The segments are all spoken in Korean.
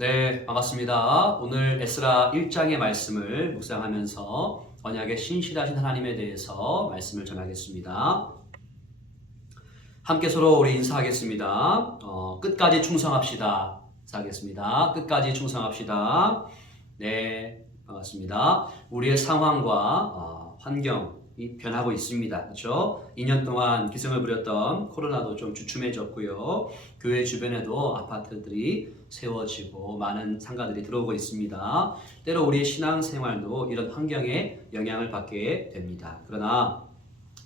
네, 반갑습니다. 오늘 에스라 1장의 말씀을 묵상하면서 언약의 신실하신 하나님에 대해서 말씀을 전하겠습니다. 함께 서로 우리 인사하겠습니다. 끝까지 충성합시다. 인사하겠습니다. 끝까지 충성합시다. 네, 반갑습니다. 우리의 상황과 환경이 변하고 있습니다. 그렇죠? 2년 동안 기승을 부렸던 코로나도 좀 주춤해졌고요. 교회 주변에도 아파트들이 세워지고 많은 상가들이 들어오고 있습니다. 때로 우리의 신앙생활도 이런 환경에 영향을 받게 됩니다. 그러나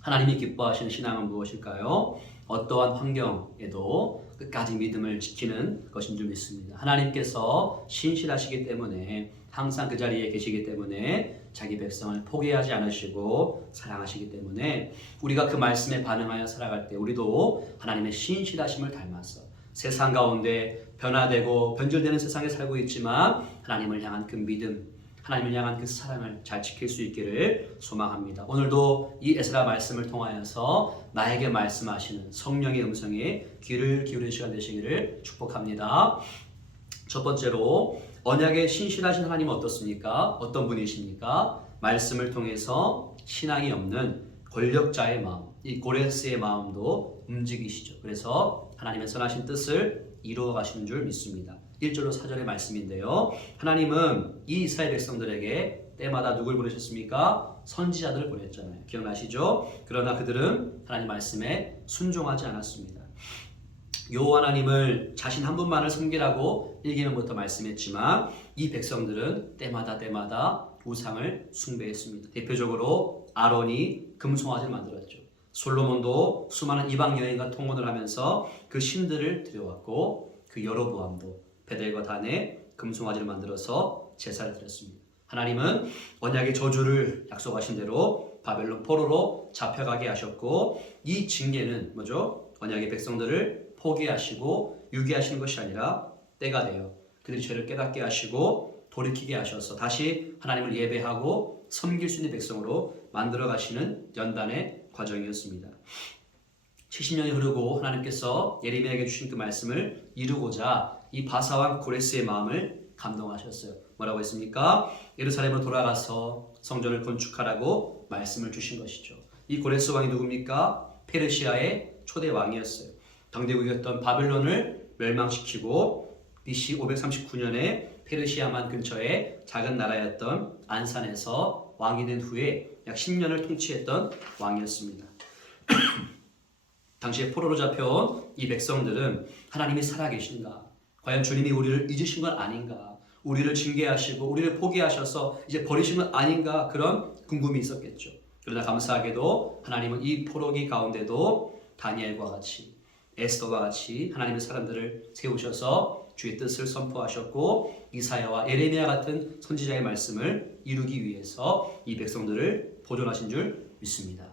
하나님이 기뻐하시는 신앙은 무엇일까요? 어떠한 환경에도 끝까지 믿음을 지키는 것인 줄 믿습니다. 하나님께서 신실하시기 때문에 항상 그 자리에 계시기 때문에 자기 백성을 포기하지 않으시고 사랑하시기 때문에 우리가 그 말씀에 반응하여 살아갈 때 우리도 하나님의 신실하심을 닮아서 세상 가운데 변화되고 변질되는 세상에 살고 있지만 하나님을 향한 그 믿음, 하나님을 향한 그 사랑을 잘 지킬 수 있기를 소망합니다. 오늘도 이 에스라 말씀을 통하여서 나에게 말씀하시는 성령의 음성에 귀를 기울이는 시간 되시기를 축복합니다. 첫 번째로 언약의 신실하신 하나님은 어떻습니까? 어떤 분이십니까? 말씀을 통해서 신앙이 없는 권력자의 마음, 이 고레스의 마음도 움직이시죠. 그래서 하나님의 선하신 뜻을 이루어 가시는 줄 믿습니다. 1절로 4절의 말씀인데요. 하나님은 이 이스라엘 백성들에게 때마다 누굴 보내셨습니까? 선지자들을 보냈잖아요. 기억나시죠? 그러나 그들은 하나님 말씀에 순종하지 않았습니다. 여호와 하나님을 자신 한 분만을 섬기라고 1계명부터 말씀했지만 이 백성들은 때마다 우상을 숭배했습니다. 대표적으로 아론이 금송아지를 만들었죠. 솔로몬도 수많은 이방 여인과 통혼을 하면서 그 신들을 들여왔고 그 여로보암도 베델과 단에 금송아지를 만들어서 제사를 드렸습니다. 하나님은 언약의 저주를 약속하신 대로 바벨론 포로로 잡혀가게 하셨고 이 징계는 뭐죠? 언약의 백성들을 포기하시고 유기하시는 것이 아니라 때가 되어 그들이 죄를 깨닫게 하시고 돌이키게 하셔서 다시 하나님을 예배하고 섬길 수 있는 백성으로 만들어 가시는 연단의 과정이었습니다. 70년이 흐르고 하나님께서 예레미야에게 주신 그 말씀을 이루고자 이 바사왕 고레스의 마음을 감동하셨어요. 뭐라고 했습니까? 예루살렘으로 돌아가서 성전을 건축하라고 말씀을 주신 것이죠. 이 고레스 왕이 누굽니까? 페르시아의 초대 왕이었어요. 당대국이었던 바벨론을 멸망시키고 BC 539년에 페르시아만 근처에 작은 나라였던 안산에서 왕이 된 후에 약 10년을 통치했던 왕이었습니다. 당시에 포로로 잡혀온 이 백성들은 하나님이 살아계신가? 과연 주님이 우리를 잊으신 건 아닌가? 우리를 징계하시고 우리를 포기하셔서 이제 버리신 건 아닌가? 그런 궁금이 있었겠죠. 그러나 감사하게도 하나님은 이 포로기 가운데도 다니엘과 같이 에스더와 같이 하나님의 사람들을 세우셔서 주의 뜻을 선포하셨고 이사야와 에레미야 같은 선지자의 말씀을 이루기 위해서 이 백성들을 보존하신 줄 믿습니다.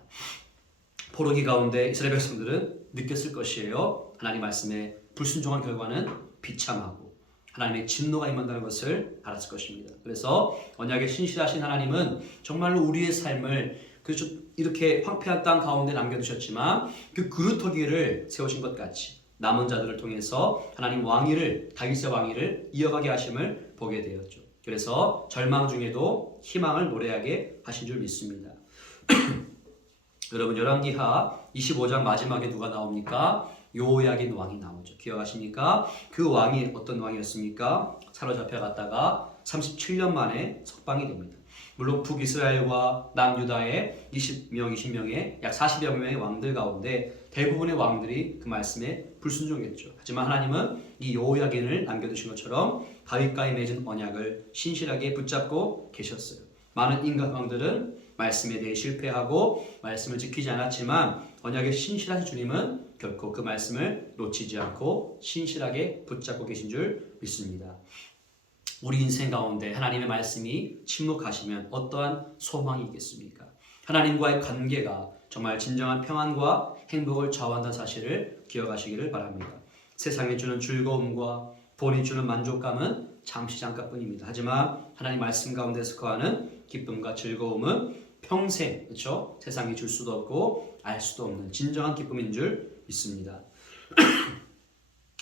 포로기 가운데 이스라엘 백성들은 느꼈을 것이에요. 하나님 말씀에 불순종한 결과는 비참하고 하나님의 진노가 임한다는 것을 알았을 것입니다. 그래서 언약의 신실하신 하나님은 정말로 우리의 삶을 이렇게 황폐한 땅 가운데 남겨두셨지만 그 그루터기를 세우신 것 같이 남은 자들을 통해서 하나님 왕위를 다윗의 왕위를 이어가게 하심을 보게 되었죠. 그래서 절망 중에도 희망을 노래하게 하신 줄 믿습니다. 여러분 열왕기하 25장 마지막에 누가 나옵니까? 요야긴 왕이 나오죠. 기억하십니까? 그 왕이 어떤 왕이었습니까? 사로잡혀갔다가 37년 만에 석방이 됩니다. 물론 북이스라엘과 남유다의 20명의 약 40여 명의 왕들 가운데 대부분의 왕들이 그 말씀에 불순종했죠. 하지만 하나님은 이 여호야긴을 남겨두신 것처럼 다윗과의 맺은 언약을 신실하게 붙잡고 계셨어요. 많은 인간 왕들은 말씀에 대해 실패하고 말씀을 지키지 않았지만 언약의 신실하신 주님은 결코 그 말씀을 놓치지 않고 신실하게 붙잡고 계신 줄 믿습니다. 우리 인생 가운데 하나님의 말씀이 침묵하시면 어떠한 소망이 있겠습니까? 하나님과의 관계가 정말 진정한 평안과 행복을 좌우한다는 사실을 기억하시기를 바랍니다. 세상이 주는 즐거움과 돈이 주는 만족감은 잠시 잠깐뿐입니다. 하지만 하나님 말씀 가운데서 거하는 기쁨과 즐거움은 평생, 그렇죠? 세상이 줄 수도 없고 알 수도 없는 진정한 기쁨인 줄 믿습니다.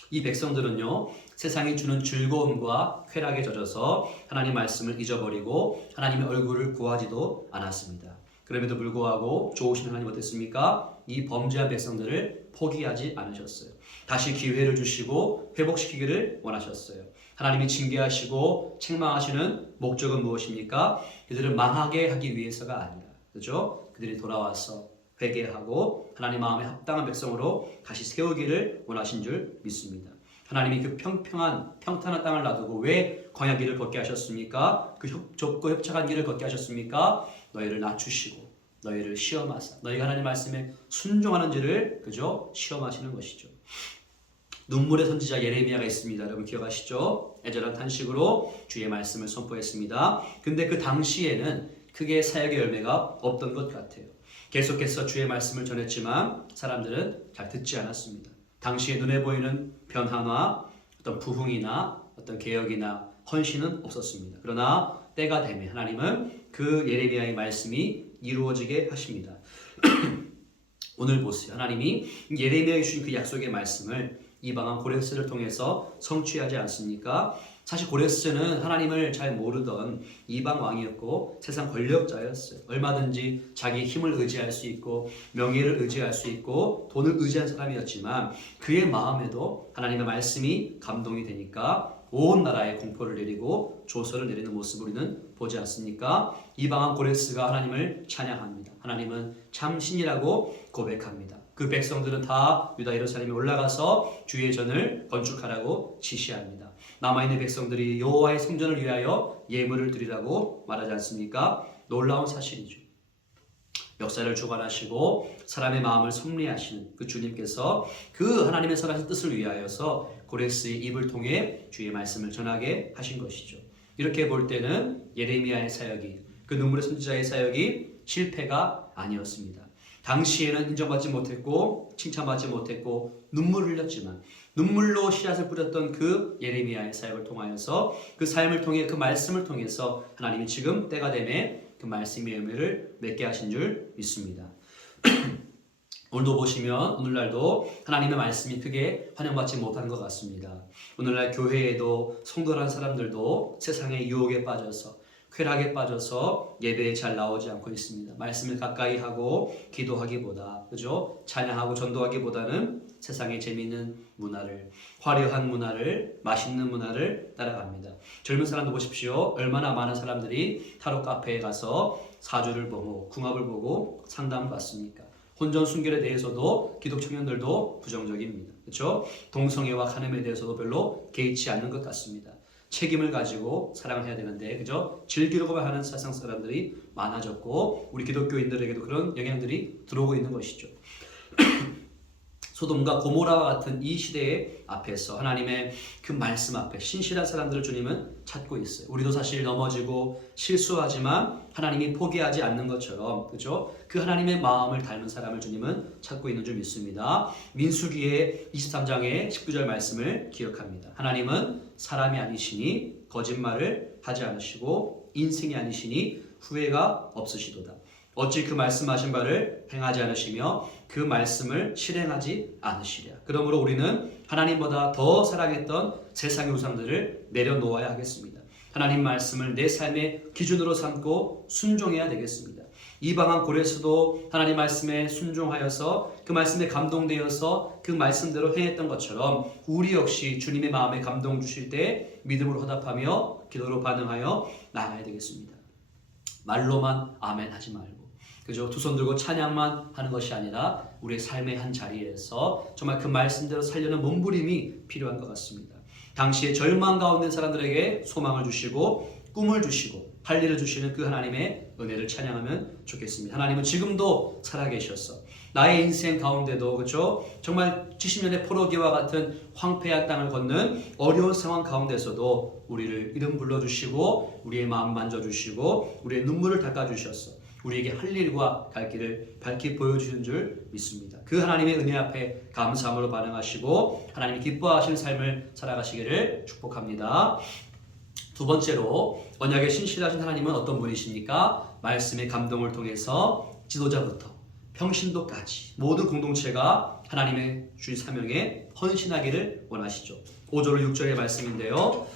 이 백성들은요 세상이 주는 즐거움과 쾌락에 젖어서 하나님 말씀을 잊어버리고 하나님의 얼굴을 구하지도 않았습니다. 그럼에도 불구하고 좋으신 하나님 어땠습니까? 이 범죄한 백성들을 포기하지 않으셨어요. 다시 기회를 주시고 회복시키기를 원하셨어요. 하나님이 징계하시고 책망하시는 목적은 무엇입니까? 그들을 망하게 하기 위해서가 아니라, 그죠? 그들이 돌아와서 회개하고 하나님 마음에 합당한 백성으로 다시 세우기를 원하신 줄 믿습니다. 하나님이 그 평탄한 땅을 놔두고 왜 광야 길을 걷게 하셨습니까? 그 좁고 협착한 길을 걷게 하셨습니까? 너희를 낮추시고 너희를 시험하사 너희가 하나님 말씀에 순종하는지를 그죠? 시험하시는 것이죠. 눈물의 선지자 예레미야가 있습니다. 여러분 기억하시죠? 애절한 탄식으로 주의 말씀을 선포했습니다. 근데 그 당시에는 크게 사역의 열매가 없던 것 같아요. 계속해서 주의 말씀을 전했지만 사람들은 잘 듣지 않았습니다. 당시에 눈에 보이는 변화나 어떤 부흥이나 어떤 개혁이나 헌신은 없었습니다. 그러나 때가 되면 하나님은 그 예레미야의 말씀이 이루어지게 하십니다. 오늘 보세요. 하나님이 예레미야에 주신 그 약속의 말씀을 이방한 고레스를 통해서 성취하지 않습니까? 사실 고레스는 하나님을 잘 모르던 이방 왕이었고 세상 권력자였어요. 얼마든지 자기 힘을 의지할 수 있고 명예를 의지할 수 있고 돈을 의지한 사람이었지만 그의 마음에도 하나님의 말씀이 감동이 되니까 온 나라에 공포를 내리고 조서를 내리는 모습을 우리는 보지 않습니까? 이방한 고레스가 하나님을 찬양합니다. 하나님은 참 신이라고 고백합니다. 그 백성들은 다 유다 예루살렘에 올라가서 주의 전을 건축하라고 지시합니다. 남아있는 백성들이 여호와의 성전을 위하여 예물을 드리라고 말하지 않습니까? 놀라운 사실이죠. 역사를 주관하시고 사람의 마음을 섭리하시는 그 주님께서 그 하나님의 선하신 뜻을 위하여서 고레스의 입을 통해 주의 말씀을 전하게 하신 것이죠. 이렇게 볼 때는 예레미야의 사역이 그 눈물의 선지자의 사역이 실패가 아니었습니다. 당시에는 인정받지 못했고 칭찬받지 못했고 눈물을 흘렸지만 눈물로 씨앗을 뿌렸던 그 예레미야의 사역을 통하여서 그 삶을 통해 그 말씀을 통해서 하나님이 지금 때가 되매 그 말씀의 열매를 맺게 하신 줄 믿습니다. 오늘도 보시면 오늘날도 하나님의 말씀이 크게 환영받지 못하는 것 같습니다. 오늘날 교회에도 성도라는 사람들도 세상의 유혹에 빠져서 쾌락에 빠져서 예배에 잘 나오지 않고 있습니다. 말씀을 가까이 하고 기도하기보다 그죠? 찬양하고 전도하기보다는 세상의 재미있는 문화를 화려한 문화를 맛있는 문화를 따라갑니다. 젊은 사람도 보십시오. 얼마나 많은 사람들이 타로 카페에 가서 사주를 보고 궁합을 보고 상담을 받습니까? 혼전 순결에 대해서도 기독 청년들도 부정적입니다. 그렇죠? 동성애와 간음에 대해서도 별로 개의치 않는 것 같습니다. 책임을 가지고 사랑을 해야 되는데 그죠? 즐기려고만 하는 세상 사람들이 많아졌고 우리 기독교인들에게도 그런 영향들이 들어오고 있는 것이죠. 소돔과 고모라와 같은 이 시대의 앞에서 하나님의 그 말씀 앞에 신실한 사람들을 주님은 찾고 있어요. 우리도 사실 넘어지고 실수하지만 하나님이 포기하지 않는 것처럼 그죠? 그 하나님의 마음을 닮은 사람을 주님은 찾고 있는 줄 믿습니다. 민수기의 23장의 19절 말씀을 기억합니다. 하나님은 사람이 아니시니 거짓말을 하지 않으시고 인생이 아니시니 후회가 없으시도다. 어찌 그 말씀하신 바를 행하지 않으시며 그 말씀을 실행하지 않으시랴. 그러므로 우리는 하나님보다 더 사랑했던 세상의 우상들을 내려놓아야 하겠습니다. 하나님 말씀을 내 삶의 기준으로 삼고 순종해야 되겠습니다. 이방한 고레스도 하나님 말씀에 순종하여서 그 말씀에 감동되어서 그 말씀대로 행했던 것처럼 우리 역시 주님의 마음에 감동 주실 때 믿음으로 화답하며 기도로 반응하여 나아가야 되겠습니다. 말로만 아멘 하지 말고 그죠? 두 손 들고 찬양만 하는 것이 아니라 우리의 삶의 한 자리에서 정말 그 말씀대로 살려는 몸부림이 필요한 것 같습니다. 당시에 절망 가운데 사람들에게 소망을 주시고 꿈을 주시고 할 일을 주시는 그 하나님의 은혜를 찬양하면 좋겠습니다. 하나님은 지금도 살아계셔서 나의 인생 가운데도 그렇죠? 정말 70년의 포로기와 같은 황폐한 땅을 걷는 어려운 상황 가운데서도 우리를 이름 불러주시고 우리의 마음 만져주시고 우리의 눈물을 닦아주셔서 우리에게 할 일과 갈 길을 밝히 보여주시는 줄 믿습니다. 그 하나님의 은혜 앞에 감사함으로 반응하시고 하나님이 기뻐하시는 삶을 살아가시기를 축복합니다. 두 번째로 언약의 신실하신 하나님은 어떤 분이십니까? 말씀의 감동을 통해서 지도자부터 평신도까지 모든 공동체가 하나님의 주의 사명에 헌신하기를 원하시죠. 5절 6절의 말씀인데요.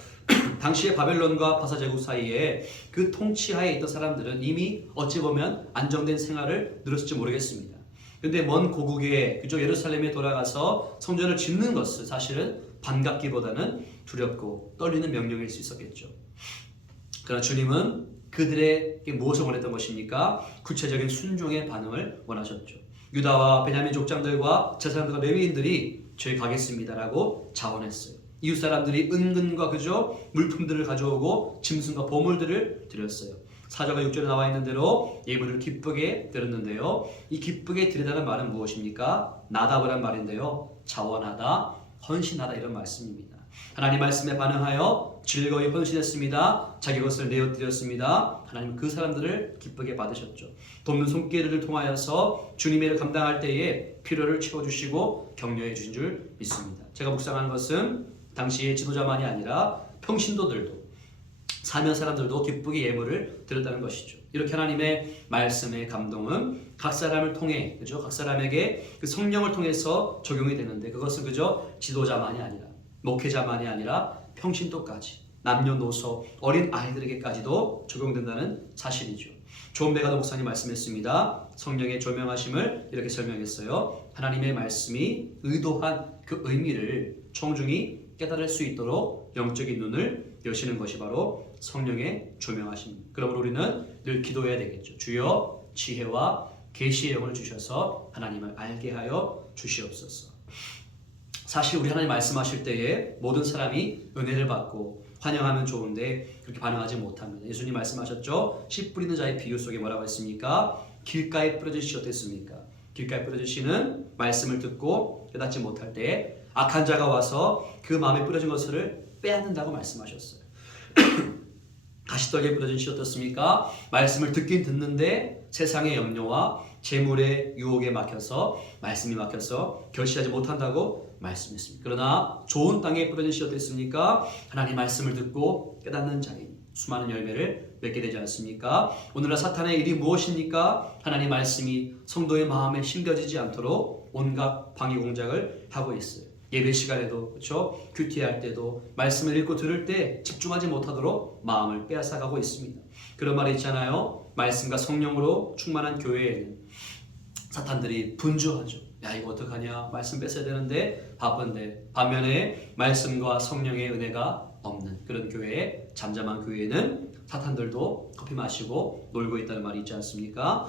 당시에 바벨론과 바사 제국 사이에 그 통치하에 있던 사람들은 이미 어찌 보면 안정된 생활을 누렸을지 모르겠습니다. 그런데 먼 고국에 그쪽 예루살렘에 돌아가서 성전을 짓는 것은 사실은 반갑기보다는 두렵고 떨리는 명령일 수 있었겠죠. 그러나 주님은 그들에게 무엇을 원했던 것입니까? 구체적인 순종의 반응을 원하셨죠. 유다와 베냐민 족장들과 제사장들과 레위인들이 저희 가겠습니다라고 자원했어요. 이웃 사람들이 은근과 그저 물품들을 가져오고 짐승과 보물들을 드렸어요. 4절과 6절에 나와 있는 대로 예물을 기쁘게 드렸는데요. 이 기쁘게 드리다는 말은 무엇입니까? 나답이란 말인데요. 자원하다, 헌신하다 이런 말씀입니다. 하나님 말씀에 반응하여 즐거이 헌신했습니다. 자기 것을 내어드렸습니다. 하나님은 그 사람들을 기쁘게 받으셨죠. 돕는 손길을 통하여서 주님의 일을 감당할 때에 필요를 채워주시고 격려해 주신 줄 믿습니다. 제가 묵상하는 것은 당시의 지도자만이 아니라 평신도들도 사면 사람들도 기쁘게 예물을 드렸다는 것이죠. 이렇게 하나님의 말씀의 감동은 각 사람을 통해, 그죠? 각 사람에게 그 성령을 통해서 적용이 되는데 그것은 그저 지도자만이 아니라 목회자만이 아니라 평신도까지 남녀노소 어린 아이들에게까지도 적용된다는 사실이죠. 존 베가더 목사님 말씀했습니다. 성령의 조명하심을 이렇게 설명했어요. 하나님의 말씀이 의도한 그 의미를 청중이 깨달을 수 있도록 영적인 눈을 여시는 것이 바로 성령의 조명하심. 그러므로 우리는 늘 기도해야 되겠죠. 주여 지혜와 계시의 영을 주셔서 하나님을 알게 하여 주시옵소서. 사실 우리 하나님 말씀하실 때에 모든 사람이 은혜를 받고 환영하면 좋은데 그렇게 반응하지 못합니다. 예수님 말씀하셨죠. 씨 뿌리는 자의 비유 속에 뭐라고 했습니까? 길가에 뿌려진 씨 어땠습니까? 길가에 뿌려진 씨는 말씀을 듣고 깨닫지 못할 때 악한 자가 와서 그 마음에 뿌려진 것을 빼앗는다고 말씀하셨어요. 가시떡에 뿌려진 씨 어떻습니까? 말씀을 듣긴 듣는데 세상의 염려와 재물의 유혹에 막혀서 말씀이 막혀서 결실하지 못한다고 말씀했습니다. 그러나 좋은 땅에 뿌려진 씨 어땠습니까? 하나님 말씀을 듣고 깨닫는 자인 수많은 열매를 맺게 되지 않습니까? 오늘날 사탄의 일이 무엇입니까? 하나님 말씀이 성도의 마음에 심겨지지 않도록 온갖 방해 공작을 하고 있어요. 예배 시간에도 그렇죠? 큐티할 때도 말씀을 읽고 들을 때 집중하지 못하도록 마음을 빼앗아가고 있습니다. 그런 말이 있잖아요. 말씀과 성령으로 충만한 교회에는 사탄들이 분주하죠. 야 이거 어떡하냐? 말씀 뺏어야 되는데 바쁜데 반면에 말씀과 성령의 은혜가 없는 그런 교회, 잠잠한 교회는 사탄들도 커피 마시고 놀고 있다는 말이 있지 않습니까?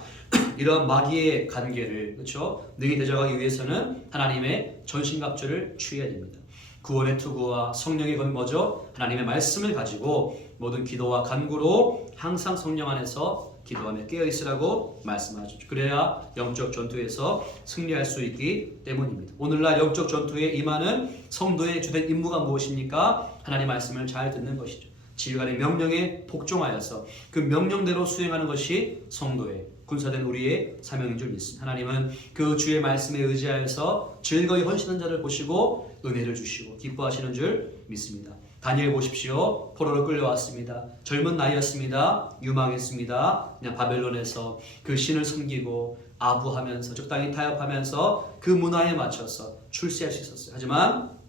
이런 마귀의 관계를 그렇죠? 능히 대적하기 위해서는 하나님의 전신갑주를 취해야 됩니다. 구원의 투구와 성령의 건 뭐죠? 하나님의 말씀을 가지고 모든 기도와 간구로 항상 성령 안에서 기도하며 깨어있으라고 말씀하죠. 그래야 영적 전투에서 승리할 수 있기 때문입니다. 오늘날 영적 전투에 임하는 성도의 주된 임무가 무엇입니까? 하나님의 말씀을 잘 듣는 것이죠. 지휘관의 명령에 복종하여서 그 명령대로 수행하는 것이 성도의 군사된 우리의 사명인 줄 믿습니다. 하나님은 그 주의 말씀에 의지하여서 즐거이 헌신한 자를 보시고 은혜를 주시고 기뻐하시는 줄 믿습니다. 다니엘 보십시오. 포로로 끌려왔습니다. 젊은 나이였습니다. 유망했습니다. 그냥 바벨론에서 그 신을 섬기고 아부하면서 적당히 타협하면서 그 문화에 맞춰서 출세할 수 있었어요. 하지만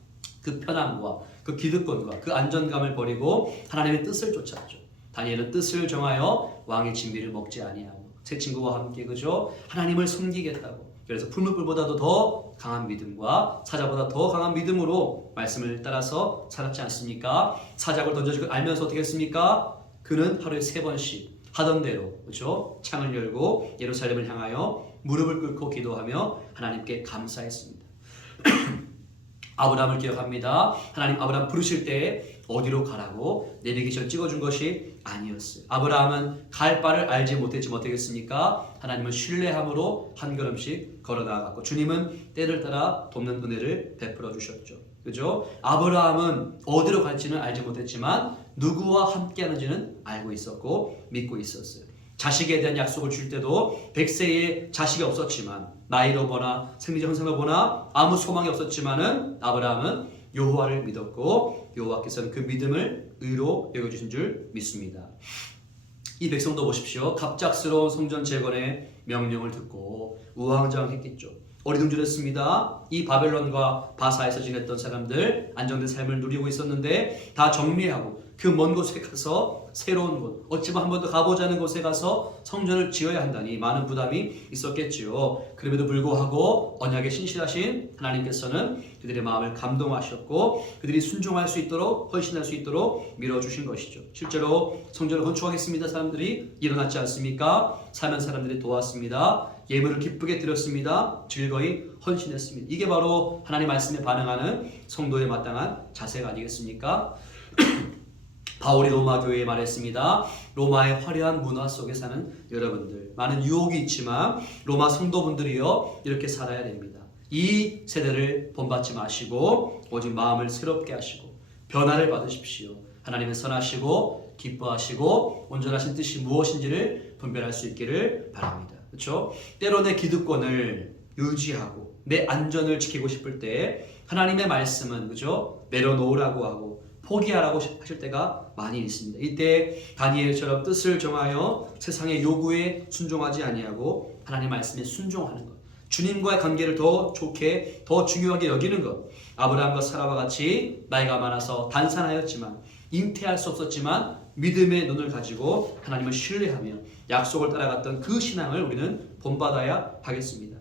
그 편함과 그 기득권과 그 안전감을 버리고 하나님의 뜻을 쫓았죠. 다니엘은 뜻을 정하여 왕의 진미를 먹지 아니하고 새 친구와 함께 그죠? 하나님을 섬기겠다고. 그래서 풀무불보다도 더 강한 믿음과 사자보다 더 강한 믿음으로 말씀을 따라서 살았지 않습니까? 사자굴 던져지고 알면서 어떻게 했습니까? 그는 하루에 3번씩 하던 대로 그렇죠? 창을 열고 예루살렘을 향하여 무릎을 꿇고 기도하며 하나님께 감사했습니다. 아브라함을 기억합니다. 하나님 아브라함 부르실 때 어디로 가라고 내비게이션 찍어준 것이 아니었어요. 아브라함은 갈 바를 알지 못했지만 어떻겠습니까? 하나님은 신뢰함으로 한 걸음씩 걸어나갔고 주님은 때를 따라 돕는 은혜를 베풀어 주셨죠. 그죠? 아브라함은 어디로 갈지는 알지 못했지만 누구와 함께하는지는 알고 있었고 믿고 있었어요. 자식에 대한 약속을 줄 때도 100세에 자식이 없었지만 나이로 보나 생리적 현상을 보나 아무 소망이 없었지만은 아브라함은 여호와를 믿었고 여호와께서는 그 믿음을 의로 여겨주신 줄 믿습니다. 이 백성도 보십시오. 갑작스러운 성전 재건의 명령을 듣고 우왕좌왕했겠죠. 어리둥절했습니다. 이 바벨론과 바사에서 지냈던 사람들 안정된 삶을 누리고 있었는데 다 정리하고 그 먼 곳에 가서 새로운 곳, 어찌면 한 번 더 가보자는 곳에 가서 성전을 지어야 한다니 많은 부담이 있었겠지요. 그럼에도 불구하고 언약에 신실하신 하나님께서는 그들의 마음을 감동하셨고 그들이 순종할 수 있도록 헌신할 수 있도록 밀어주신 것이죠. 실제로 성전을 건축하겠습니다. 사람들이 일어났지 않습니까? 사는 사람들이 도왔습니다. 예물을 기쁘게 드렸습니다. 즐거이 헌신했습니다. 이게 바로 하나님 말씀에 반응하는 성도의 마땅한 자세가 아니겠습니까? 바울이 로마 교회에 말했습니다. 로마의 화려한 문화 속에 사는 여러분들, 많은 유혹이 있지만 로마 성도분들이요 이렇게 살아야 됩니다. 이 세대를 본받지 마시고 오직 마음을 새롭게 하시고 변화를 받으십시오. 하나님은 선하시고 기뻐하시고 온전하신 뜻이 무엇인지를 분별할 수 있기를 바랍니다. 그렇죠? 때로 내 기득권을 유지하고 내 안전을 지키고 싶을 때 하나님의 말씀은 그죠? 내려놓으라고 하고 포기하라고 하실 때가 많이 있습니다. 이때 다니엘처럼 뜻을 정하여 세상의 요구에 순종하지 아니하고 하나님 말씀에 순종하는 것, 주님과의 관계를 더 좋게 더 중요하게 여기는 것, 아브라함과 사라와 같이 나이가 많아서 단산하였지만 잉태할 수 없었지만 믿음의 눈을 가지고 하나님을 신뢰하며 약속을 따라갔던 그 신앙을 우리는 본받아야 하겠습니다.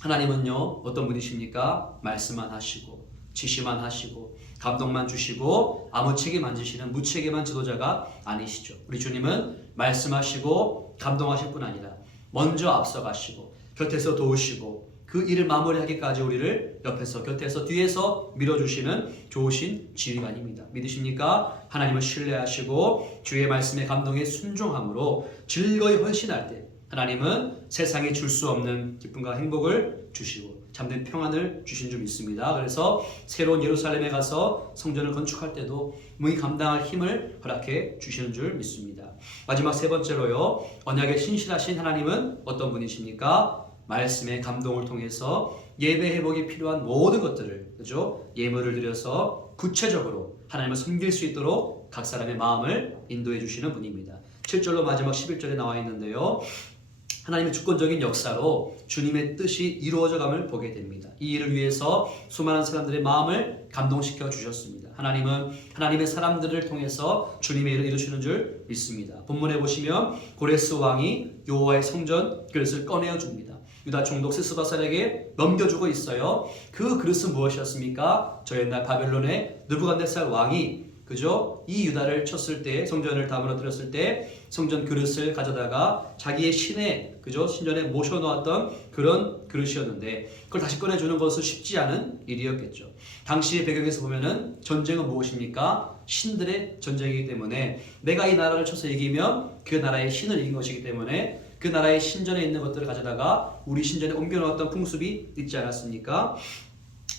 하나님은요 어떤 분이십니까? 말씀만 하시고 지시만 하시고 감동만 주시고 아무 책임 안 지시는 무책임한 지도자가 아니시죠. 우리 주님은 말씀하시고 감동하실 뿐 아니라 먼저 앞서가시고 곁에서 도우시고 그 일을 마무리하기까지 우리를 옆에서 곁에서 뒤에서 밀어주시는 좋으신 지휘관입니다. 믿으십니까? 하나님을 신뢰하시고 주의 말씀의 감동에 순종함으로 즐거이 헌신할 때 하나님은 세상에 줄 수 없는 기쁨과 행복을 주시고 참된 평안을 주신 줄 믿습니다. 그래서 새로운 예루살렘에 가서 성전을 건축할 때도 무이 감당할 힘을 허락해 주시는 줄 믿습니다. 마지막 세 번째로요. 언약에 신실하신 하나님은 어떤 분이십니까? 말씀의 감동을 통해서 예배 회복이 필요한 모든 것들을 그죠? 예물을 드려서 구체적으로 하나님을 섬길 수 있도록 각 사람의 마음을 인도해 주시는 분입니다. 7절로 마지막 11절에 나와 있는데요. 하나님의 주권적인 역사로 주님의 뜻이 이루어져감을 보게 됩니다. 이 일을 위해서 수많은 사람들의 마음을 감동시켜 주셨습니다. 하나님은 하나님의 사람들을 통해서 주님의 일을 이루시는 줄 믿습니다. 본문에 보시면 고레스 왕이 여호와의 성전 그릇을 꺼내어 줍니다. 유다 총독 스스바살에게 넘겨주고 있어요. 그 그릇은 무엇이었습니까? 저 옛날 바벨론의 느부갓네살 왕이 그죠? 이 유다를 쳤을 때 성전을 다 무너뜨렸을 때 성전 그릇을 가져다가 자기의 신의 그죠? 신전에 모셔놓았던 그런 그릇이었는데 그걸 다시 꺼내주는 것은 쉽지 않은 일이었겠죠. 당시의 배경에서 보면은 전쟁은 무엇입니까? 신들의 전쟁이기 때문에 내가 이 나라를 쳐서 이기면 그 나라의 신을 이긴 것이기 때문에 그 나라의 신전에 있는 것들을 가져다가 우리 신전에 옮겨놓았던 풍습이 있지 않았습니까?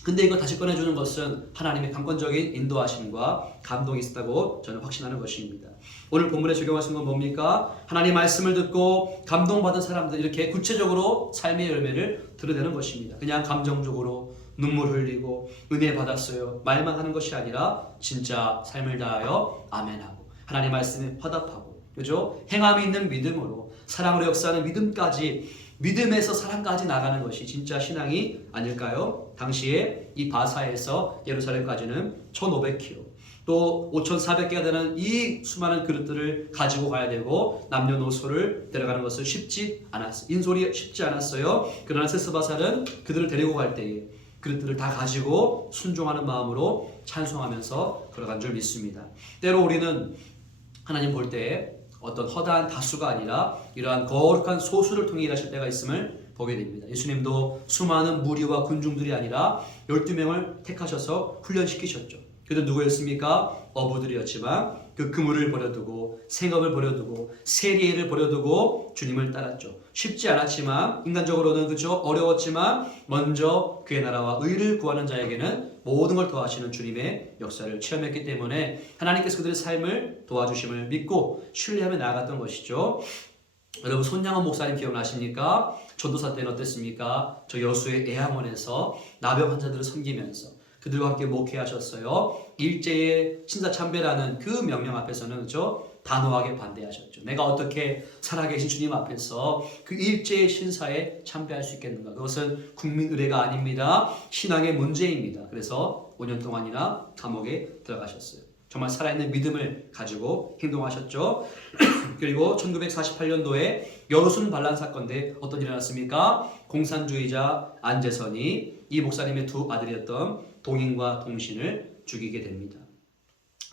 근데 이거 다시 꺼내주는 것은 하나님의 강권적인 인도하심과 감동이 있었다고 저는 확신하는 것입니다. 오늘 본문에 적용하신 건 뭡니까? 하나님 말씀을 듣고 감동받은 사람들 이렇게 구체적으로 삶의 열매를 드러내는 것입니다. 그냥 감정적으로 눈물 흘리고 은혜 받았어요 말만 하는 것이 아니라 진짜 삶을 다하여 아멘하고 하나님 말씀에 화답하고 그죠? 행함이 있는 믿음으로 사랑으로 역사하는 믿음까지 믿음에서 사랑까지 나가는 것이 진짜 신앙이 아닐까요? 당시에 이 바사에서 예루살렘까지는 1500km 또 5400개가 되는 이 수많은 그릇들을 가지고 가야 되고 남녀노소를 데려가는 것은 쉽지 않았어요. 인솔이 쉽지 않았어요. 그러나 세스바살은 그들을 데리고 갈 때에 그릇들을 다 가지고 순종하는 마음으로 찬송하면서 걸어간 줄 믿습니다. 때로 우리는 하나님 볼 때 어떤 허다한 다수가 아니라 이러한 거룩한 소수를 통해 일하실 때가 있음을 보게 됩니다. 예수님도 수많은 무리와 군중들이 아니라 12명을 택하셔서 훈련시키셨죠. 그들 누구였습니까? 어부들이었지만 그 그물을 버려두고 생업을 버려두고 세리를 버려두고 주님을 따랐죠. 쉽지 않았지만 인간적으로는 그죠 어려웠지만 먼저 그의 나라와 의를 구하는 자에게는 모든 걸 더하시는 주님의 역사를 체험했기 때문에 하나님께서 그들의 삶을 도와주심을 믿고 신뢰하며 나아갔던 것이죠. 여러분 손양원 목사님 기억나십니까? 전도사 때는 어땠습니까? 저 여수의 애양원에서 나병 환자들을 섬기면서 그들과 함께 목회하셨어요. 일제의 신사참배라는 그 명령 앞에서는 그죠? 단호하게 반대하셨죠. 내가 어떻게 살아계신 주님 앞에서 그 일제의 신사에 참배할 수 있겠는가? 그것은 국민 의례가 아닙니다. 신앙의 문제입니다. 그래서 5년 동안이나 감옥에 들어가셨어요. 정말 살아있는 믿음을 가지고 행동하셨죠. 그리고 1948년도에 여순 반란 사건 때 어떤 일이 일어났습니까? 공산주의자 안재선이 이 목사님의 두 아들이었던 동인과 동신을 죽이게 됩니다.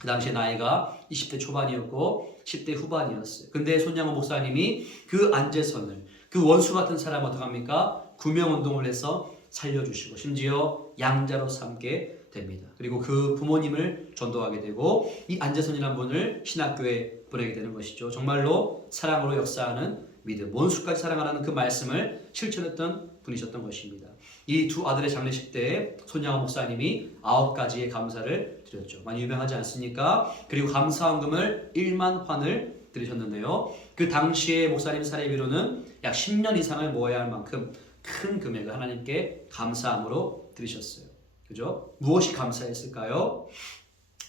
그 당시에 나이가 20대 초반이었고 10대 후반이었어요. 근데 손양호 목사님이 그 안재선을, 그 원수 같은 사람을 어떡합니까? 구명운동을 해서 살려주시고 심지어 양자로 삼게 됩니다. 그리고 그 부모님을 전도하게 되고 이 안재선이라는 분을 신학교에 보내게 되는 것이죠. 정말로 사랑으로 역사하는 믿음, 원수까지 사랑하라는 그 말씀을 실천했던 분이셨던 것입니다. 이 두 아들의 장례식 때 손양호 목사님이 9가지의 감사를 드렸죠. 많이 유명하지 않습니까? 그리고 감사원금을 1만 환을 드리셨는데요. 그 당시에 목사님 사례비로는 약 10년 이상을 모아야 할 만큼 큰 금액을 하나님께 감사함으로 드리셨어요. 그죠? 무엇이 감사했을까요?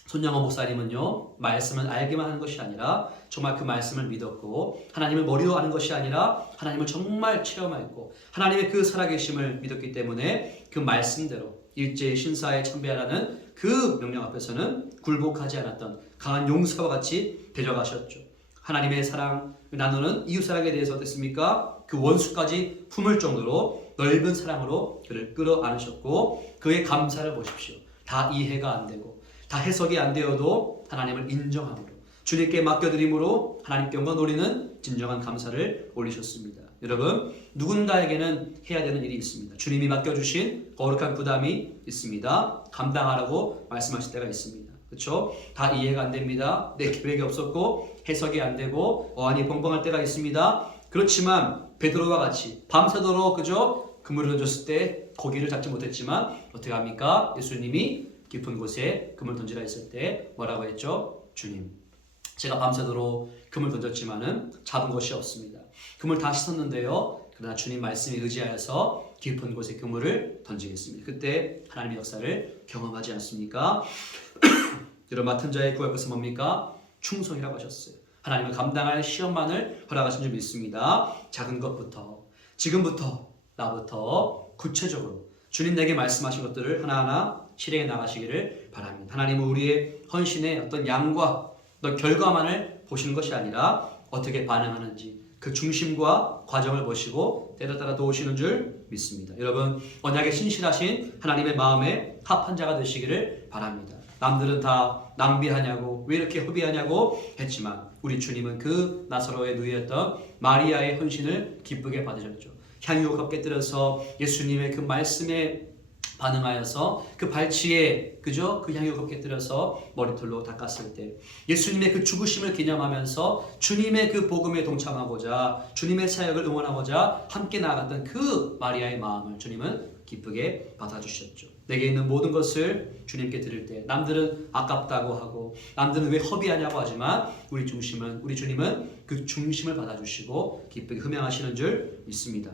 손양호 목사님은요, 말씀을 알기만 하는 것이 아니라 정말 그 말씀을 믿었고 하나님을 머리로 아는 것이 아니라 하나님을 정말 체험했고 하나님의 그 살아계심을 믿었기 때문에 그 말씀대로 일제의 신사에 참배하라는 그 명령 앞에서는 굴복하지 않았던 강한 용사와 같이 데려가셨죠. 하나님의 사랑을 나누는 이웃사랑에 대해서 어땠습니까? 그 원수까지 품을 정도로 넓은 사랑으로 그를 끌어안으셨고 그의 감사를 보십시오. 다 이해가 안 되고 다 해석이 안 되어도 하나님을 인정함으로 주님께 맡겨드림으로 하나님께 영광 돌리는 진정한 감사를 올리셨습니다. 여러분, 누군가에게는 해야 되는 일이 있습니다. 주님이 맡겨주신 거룩한 부담이 있습니다. 감당하라고 말씀하실 때가 있습니다. 그렇죠? 다 이해가 안 됩니다. 내 계획이 없었고 해석이 안 되고 어안이 벙벙할 때가 있습니다. 그렇지만 베드로와 같이 밤새도록 그죠? 그물을 던졌을 때 고기를 잡지 못했지만 어떻게 합니까? 예수님이 깊은 곳에 그물 던지라 했을 때 뭐라고 했죠? 주님, 제가 밤새도록 그물 던졌지만은 잡은 것이 없습니다. 그물 다 씻었는데요. 그러나 주님 말씀에 의지하여서 깊은 곳에 그물을 던지겠습니다. 그때 하나님의 역사를 경험하지 않습니까? 여러분, 맡은 자의 구할 것은 뭡니까? 충성이라고 하셨어요. 하나님을 감당할 시험만을 허락하신 줄 믿습니다. 작은 것부터, 지금부터, 나부터 구체적으로 주님 내게 말씀하신 것들을 하나하나 실행해 나가시기를 바랍니다. 하나님은 우리의 헌신의 어떤 양과 어떤 결과만을 보시는 것이 아니라 어떻게 반응하는지 그 중심과 과정을 보시고 때를 따라 도우시는 줄 믿습니다. 여러분, 언약에 신실하신 하나님의 마음에 합한 자가 되시기를 바랍니다. 남들은 다 낭비하냐고 왜 이렇게 허비하냐고 했지만 우리 주님은 그 나사로의 누이였던 마리아의 헌신을 기쁘게 받으셨죠. 향유 곱게 들어서 예수님의 그 말씀에 반응하여서 그 발치에 그죠? 그 향유 곱게 들어서 머리털로 닦았을 때 예수님의 그 죽으심을 기념하면서 주님의 그 복음에 동참하고자 주님의 사역을 응원하고자 함께 나아갔던 그 마리아의 마음을 주님은 기쁘게 받아주셨죠. 내게 있는 모든 것을 주님께 드릴 때 남들은 아깝다고 하고 남들은 왜 허비하냐고 하지만 우리 주님은 그 중심을 받아주시고 기쁘게 흠양하시는 줄 믿습니다.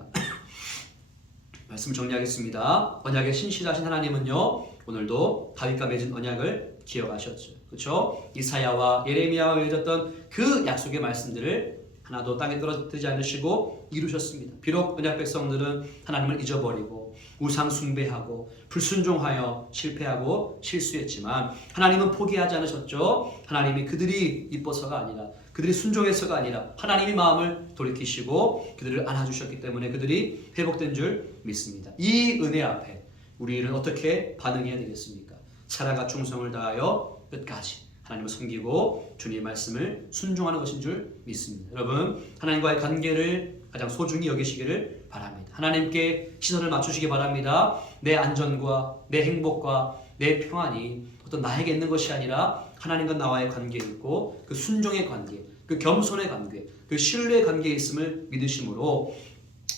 말씀을 정리하겠습니다. 언약에 신실하신 하나님은요, 오늘도 다윗과 맺은 언약을 기억하셨죠. 그렇죠? 이사야와 예레미야와 맺었던 그 약속의 말씀들을 하나도 땅에 떨어뜨리지 않으시고 이루셨습니다. 비록 언약 백성들은 하나님을 잊어버리고 우상 숭배하고 불순종하여 실패하고 실수했지만 하나님은 포기하지 않으셨죠. 하나님이 그들이 이뻐서가 아니라 그들이 순종해서가 아니라 하나님의 마음을 돌이키시고 그들을 안아주셨기 때문에 그들이 회복된 줄 믿습니다. 이 은혜 앞에 우리는 어떻게 반응해야 되겠습니까? 사랑과 충성을 다하여 끝까지 하나님을 섬기고 주님의 말씀을 순종하는 것인 줄 믿습니다. 여러분, 하나님과의 관계를 가장 소중히 여기시기를 바랍니다. 하나님께 시선을 맞추시기 바랍니다. 내 안전과 내 행복과 내 평안이 어떤 나에게 있는 것이 아니라 하나님과 나와의 관계에 있고 그 순종의 관계, 그 겸손의 관계, 그 신뢰의 관계에 있음을 믿으심으로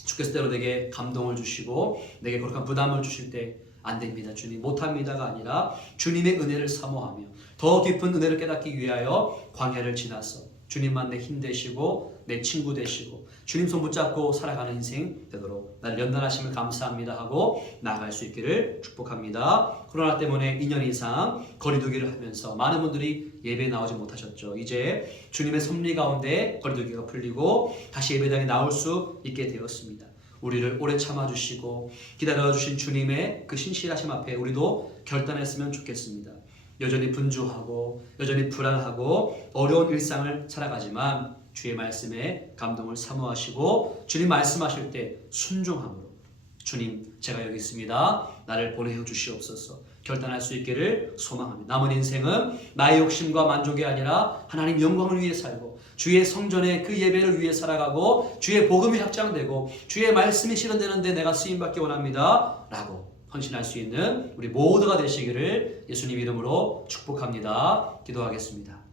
주께서 때로 내게 감동을 주시고 내게 거룩한 부담을 주실 때 안 됩니다. 주님 못합니다가 아니라 주님의 은혜를 사모하며 더 깊은 은혜를 깨닫기 위하여 광야를 지나서 주님만 내 힘 되시고 내 친구 되시고 주님 손 붙잡고 살아가는 인생 되도록 나를 연단하심을 감사합니다 하고 나아갈 수 있기를 축복합니다. 코로나 때문에 2년 이상 거리두기를 하면서 많은 분들이 예배에 나오지 못하셨죠. 이제 주님의 섭리 가운데 거리두기가 풀리고 다시 예배당에 나올 수 있게 되었습니다. 우리를 오래 참아주시고 기다려주신 주님의 그 신실하심 앞에 우리도 결단했으면 좋겠습니다. 여전히 분주하고 여전히 불안하고 어려운 일상을 살아가지만 주의 말씀에 감동을 사모하시고 주님 말씀하실 때 순종함으로 주님 제가 여기 있습니다. 나를 보내어 주시옵소서 결단할 수 있기를 소망합니다. 남은 인생은 나의 욕심과 만족이 아니라 하나님 영광을 위해 살고 주의 성전의 그 예배를 위해 살아가고 주의 복음이 확장되고 주의 말씀이 실현되는 데 내가 쓰임받기 원합니다 라고 헌신할 수 있는 우리 모두가 되시기를 예수님 이름으로 축복합니다. 기도하겠습니다.